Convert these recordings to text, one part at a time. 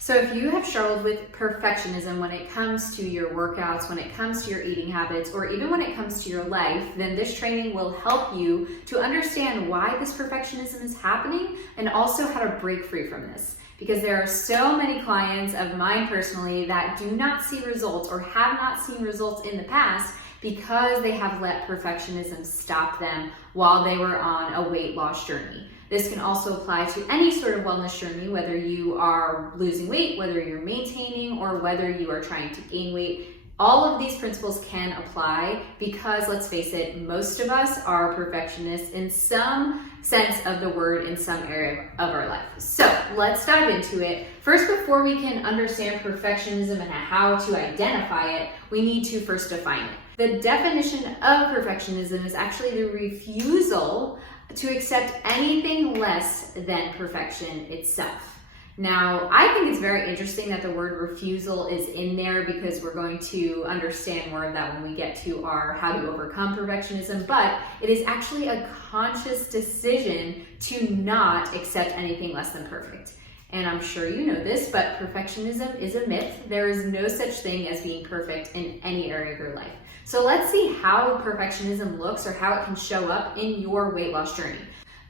So if you have struggled with perfectionism when it comes to your workouts, when it comes to your eating habits, or even when it comes to your life, then this training will help you to understand why this perfectionism is happening and also how to break free from this. Because there are so many clients of mine personally that do not see results or have not seen results in the past because they have let perfectionism stop them while they were on a weight loss journey. This can also apply to any sort of wellness journey, whether you are losing weight, whether you're maintaining, or whether you are trying to gain weight. All of these principles can apply because, let's face it, most of us are perfectionists in some sense of the word in some area of our life. So let's dive into it. First, before we can understand perfectionism and how to identify it, we need to first define it. The definition of perfectionism is actually the refusal to accept anything less than perfection itself. Now, I think it's very interesting that the word refusal is in there because we're going to understand more of that when we get to our how to overcome perfectionism, but it is actually a conscious decision to not accept anything less than perfect. And I'm sure you know this, but perfectionism is a myth. There is no such thing as being perfect in any area of your life. So let's see how perfectionism looks or how it can show up in your weight loss journey.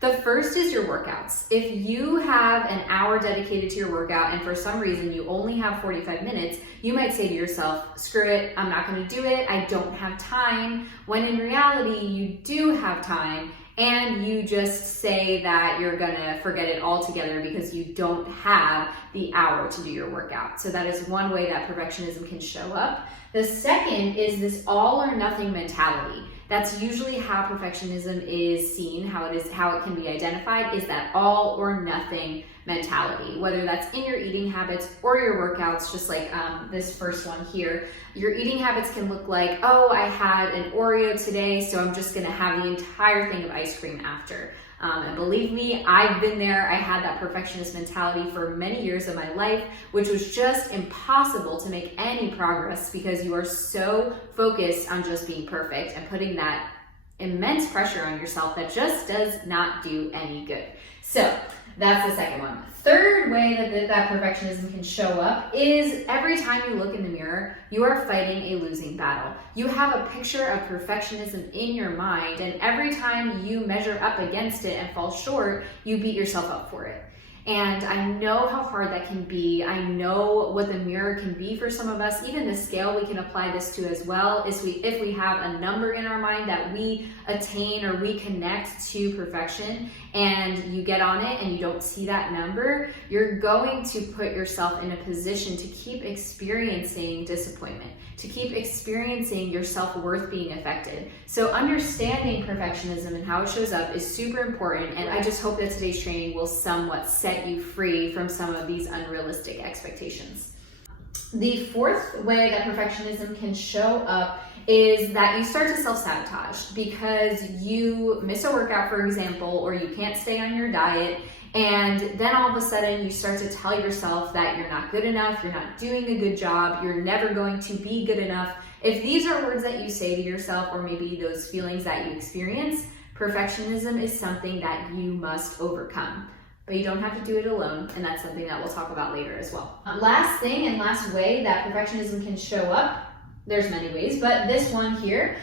The first is your workouts. If you have an hour dedicated to your workout and for some reason you only have 45 minutes, you might say to yourself, screw it, I'm not gonna do it, I don't have time, when in reality you do have time and you just say that you're gonna forget it altogether because you don't have the hour to do your workout. So that is one way that perfectionism can show up. The second is this all or nothing mentality. That's usually how perfectionism is seen, how it can be identified, is that all or nothing mentality. Whether that's in your eating habits or your workouts, just like this first one here. Your eating habits can look like, oh, I had an Oreo today, so I'm just gonna have the entire thing of ice cream after. And believe me, I've been there. I had that perfectionist mentality for many years of my life, which was just impossible to make any progress because you are so focused on just being perfect and putting that immense pressure on yourself that just does not do any good. So that's the second one. Third way that perfectionism can show up is every time you look in the mirror, you are fighting a losing battle. You have a picture of perfectionism in your mind, and every time you measure up against it and fall short, you beat yourself up for it. And I know how hard that can be. I know what the mirror can be for some of us. Even the scale we can apply this to as well is if we have a number in our mind that we attain or we connect to perfection and you get on it and you don't see that number, you're going to put yourself in a position to keep experiencing disappointment, to keep experiencing your self-worth being affected. So understanding perfectionism and how it shows up is super important, and I just hope that today's training will somewhat set you free from some of these unrealistic expectations. The fourth way that perfectionism can show up is that you start to self-sabotage because you miss a workout, for example, or you can't stay on your diet, and then all of a sudden you start to tell yourself that you're not good enough, you're not doing a good job, you're never going to be good enough. If these are words that you say to yourself, or maybe those feelings that you experience, perfectionism is something that you must overcome. But you don't have to do it alone, and that's something that we'll talk about later as well. Last thing and last way that perfectionism can show up, there's many ways, but this one here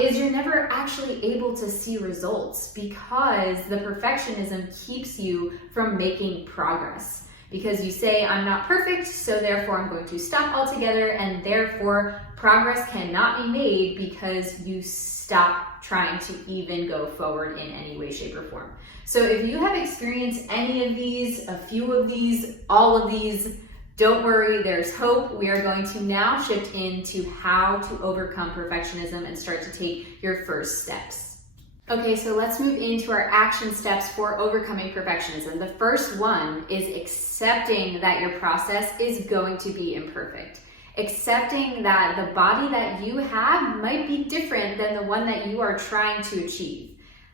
is you're never actually able to see results because the perfectionism keeps you from making progress. Because you say, I'm not perfect, so therefore I'm going to stop altogether, and therefore progress cannot be made because you stop trying to even go forward in any way, shape, or form. So if you have experienced any of these, a few of these, all of these, don't worry, there's hope. We are going to now shift into how to overcome perfectionism and start to take your first steps. Okay, so let's move into our action steps for overcoming perfectionism. The first one is accepting that your process is going to be imperfect. Accepting that the body that you have might be different than the one that you are trying to achieve.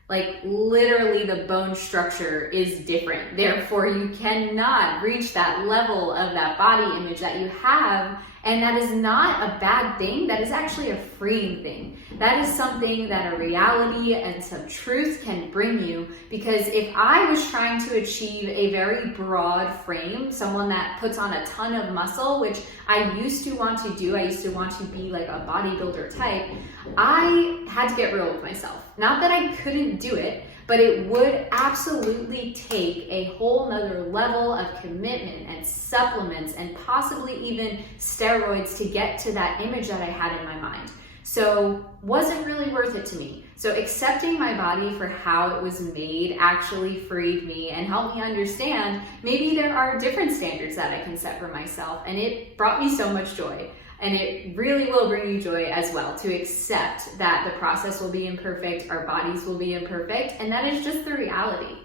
Like literally the bone structure is different. Therefore, you cannot reach that level of that body image that you have And that is not a bad thing. That is actually a freeing thing. That is something that a reality and some truth can bring you, because if I was trying to achieve a very broad frame, someone that puts on a ton of muscle, which I used to want to do, I used to want to be like a bodybuilder type, I had to get real with myself. Not that I couldn't do it, but it would absolutely take a whole nother level of commitment and supplements and possibly even steroids to get to that image that I had in my mind. So wasn't really worth it to me. So accepting my body for how it was made actually freed me and helped me understand maybe there are different standards that I can set for myself, and it brought me so much joy. And it really will bring you joy as well to accept that the process will be imperfect, our bodies will be imperfect, and that is just the reality.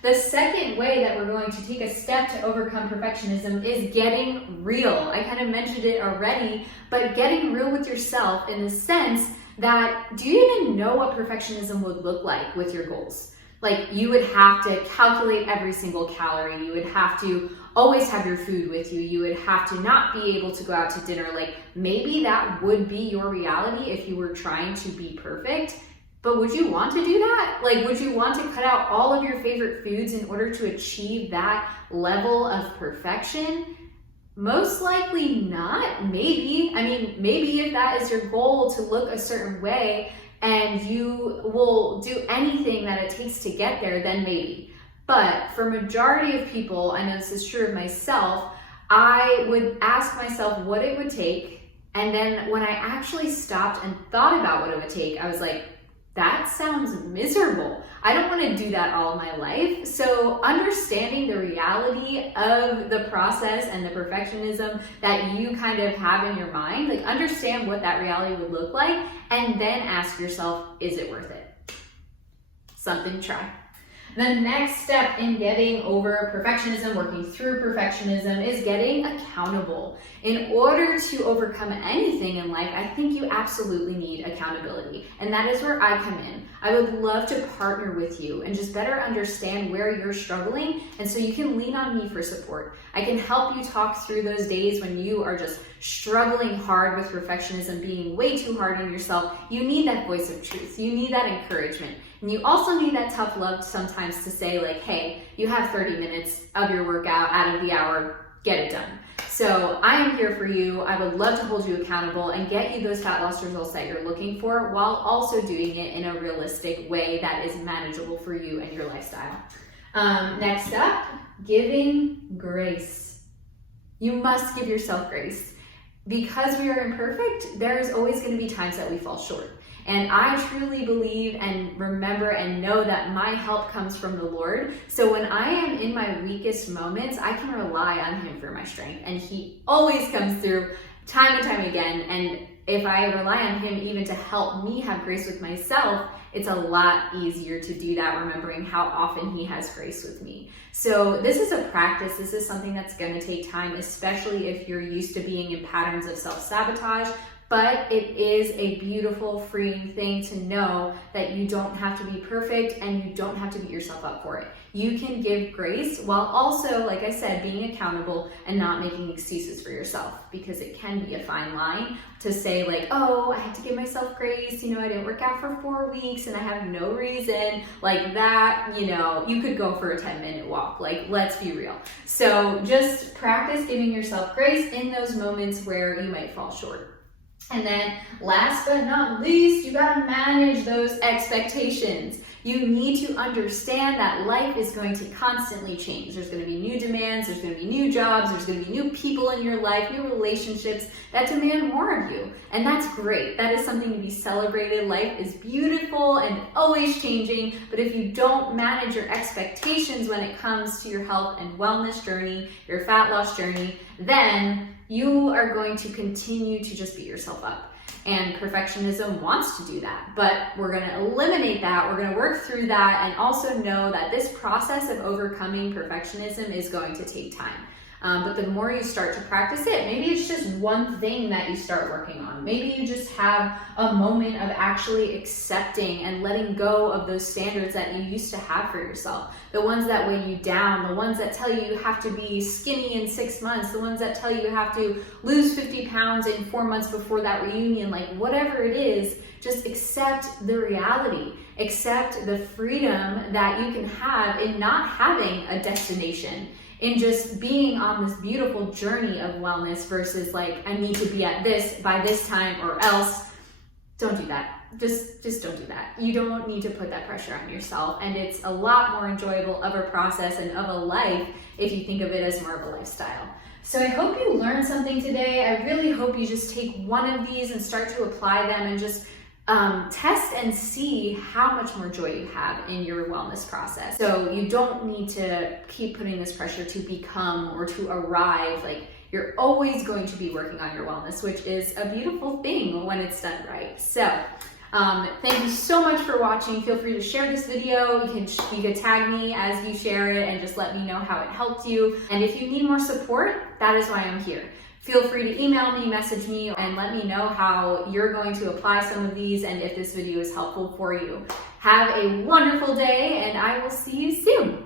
The second way that we're going to take a step to overcome perfectionism is getting real. I kind of mentioned it already, but getting real with yourself in the sense that, do you even know what perfectionism would look like with your goals? Like, you would have to calculate every single calorie. You would have to always have your food with you. You would have to not be able to go out to dinner. Like, maybe that would be your reality if you were trying to be perfect. But would you want to do that? Like, would you want to cut out all of your favorite foods in order to achieve that level of perfection? Most likely not. Maybe. I mean, maybe if that is your goal to look a certain way and you will do anything that it takes to get there, then maybe. But for majority of people, I know this is true of myself, I would ask myself what it would take. And then when I actually stopped and thought about what it would take, I was like, that sounds miserable. I don't want to do that all of my life. So understanding the reality of the process and the perfectionism that you kind of have in your mind, like understand what that reality would look like, and then ask yourself, is it worth it? Something to try. The next step in getting over perfectionism, working through perfectionism, is getting accountable. In order to overcome anything in life, I think you absolutely need accountability. And that is where I come in. I would love to partner with you and just better understand where you're struggling, and so you can lean on me for support. I can help you talk through those days when you are just struggling hard with perfectionism, being way too hard on yourself. You need that voice of truth. You need that encouragement. And you also need that tough love sometimes to say, like, hey, you have 30 minutes of your workout out of the hour, get it done. So I am here for you. I would love to hold you accountable and get you those fat loss results that you're looking for, while also doing it in a realistic way that is manageable for you and your lifestyle. Next up, giving grace. You must give yourself grace. Because we are imperfect, there is always going to be times that we fall short. And I truly believe and remember and know that my help comes from the Lord. So when I am in my weakest moments, I can rely on Him for my strength. And He always comes through time and time again. And if I rely on Him even to help me have grace with myself, it's a lot easier to do that, remembering how often He has grace with me. So this is a practice. This is something that's going to take time, especially if you're used to being in patterns of self-sabotage. But it is a beautiful, freeing thing to know that you don't have to be perfect and you don't have to beat yourself up for it. You can give grace while also, like I said, being accountable and not making excuses for yourself, because it can be a fine line to say, like, oh, I had to give myself grace. You know, I didn't work out for 4 weeks and I have no reason. Like that, you know, you could go for a 10-minute walk. Like, let's be real. So just practice giving yourself grace in those moments where you might fall short. And then last but not least, you gotta manage those expectations. You need to understand that life is going to constantly change. There's gonna be new demands, there's gonna be new jobs, there's gonna be new people in your life, new relationships that demand more of you. And that's great. That is something to be celebrated. Life is beautiful and always changing. But if you don't manage your expectations when it comes to your health and wellness journey, your fat loss journey, then you are going to continue to just beat yourself up. And perfectionism wants to do that, but we're going to eliminate that. We're going to work through that, and also know that this process of overcoming perfectionism is going to take time. But the more you start to practice it, maybe it's just one thing that you start working on. Maybe you just have a moment of actually accepting and letting go of those standards that you used to have for yourself. The ones that weigh you down, the ones that tell you have to be skinny in 6 months, the ones that tell you have to lose 50 pounds in 4 months before that reunion, like whatever it is, just accept the reality. Accept the freedom that you can have in not having a destination, in just being on this beautiful journey of wellness versus like, I need to be at this by this time or else. Don't do that. Just don't do that. You don't need to put that pressure on yourself. And it's a lot more enjoyable of a process and of a life if you think of it as more of a lifestyle. So I hope you learned something today. I really hope you just take one of these and start to apply them and just test and see how much more joy you have in your wellness process. So you don't need to keep putting this pressure to become or to arrive. Like, you're always going to be working on your wellness, which is a beautiful thing when it's done right. So thank you so much for watching. Feel free to share this video. You can tag me as you share it and just let me know how it helped you. And if you need more support, that is why I'm here. Feel free to email me, message me, and let me know how you're going to apply some of these and if this video is helpful for you. Have a wonderful day, and I will see you soon.